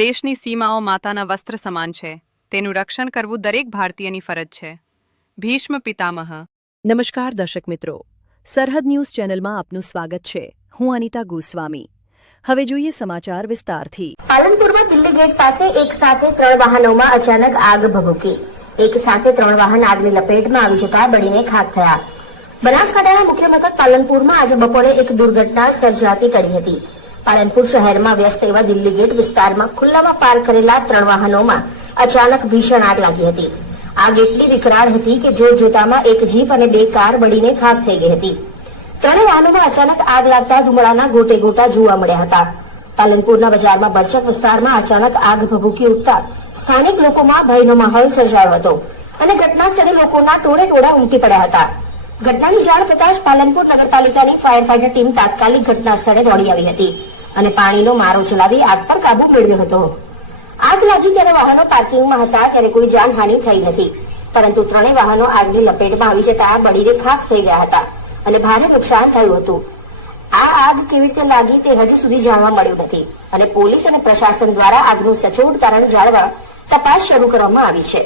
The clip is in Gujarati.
દેશની સીમાઓ માતાના વસ્ત્ર સમાન છે. તેનું રક્ષણ કરવું દરેક ભારતીયની ફરજ છે. ભીષ્મ પિતામહ. નમસ્કાર દર્શક મિત્રો, સરહદ ન્યૂઝ ચેનલમાં આપનું સ્વાગત છે. હું અનિતા ગોસ્વામી. હવે જોઈએ સમાચાર વિસ્તારથી. પાલનપુરમાં દિલ્હી ગેટ પાસે એક સાથે 3 વાહનોમાં અચાનક આગ ભભૂકી. એક સાથે 3 વાહન આગની લપેટમાં આવી જતા બળીને ખાખ થયા. બનાસકાંઠાના મુખ્ય મથક પાલનપુરમાં આજે બપોરે એક દુર્ઘટના સર્જાતી ટળી હતી. પાલનપુર શહેરમાં વ્યસ્ત એવા દિલ્હી ગેટ વિસ્તારમાં ખુલ્લામાં પાર્ક કરેલા 3 વાહનોમાં અચાનક ભીષણ આગ લાગી હતી. આગ એટલી વિકરાળ હતી કે જોતજોતામાં એક જીપ અને 2 કાર બળીને ખાખ થઈ ગઈ હતી. 3 વાહનોમાં અચાનક આગ લાગતા ધુમાડાના ગોટે ગોટા જોવા મળ્યા હતા. પાલનપુરના બજારમાં બરચક વિસ્તારમાં અચાનક આગ ભભૂકી ઉઠતા સ્થાનિક લોકોમાં ભયનો માહોલ સર્જાયો હતો અને ઘટના સ્થળે લોકોના ટોળે ઉમટી પડ્યા હતા. ઘટનાની જાણ થતાં જ પાલનપુર નગરપાલિકાની ફાયર ફાઈટર ટીમ તાત્કાલિક ઘટના સ્થળે દોડી આવી હતી અને પાણીનો મારો ચલાવી આગ પર કાબુ મેળવ્યો હતો. આગ લાગી ત્યારે વાહનો પાર્કિંગમાં હતા ત્યારે કોઈ જાનહાનિ થઈ નથી, પરંતુ 3 વાહનો આગની લપેટમાં આવી જતા બળીને ખાખ થઈ ગયા હતા અને ભારે નુકસાન થયું હતું. આ આગ કેવી રીતે લાગી તે હજુ સુધી જાણવા મળ્યું નથી અને પોલીસ અને પ્રશાસન દ્વારા આગનું સચોટ કારણ જાણવા તપાસ શરૂ કરવામાં આવી છે.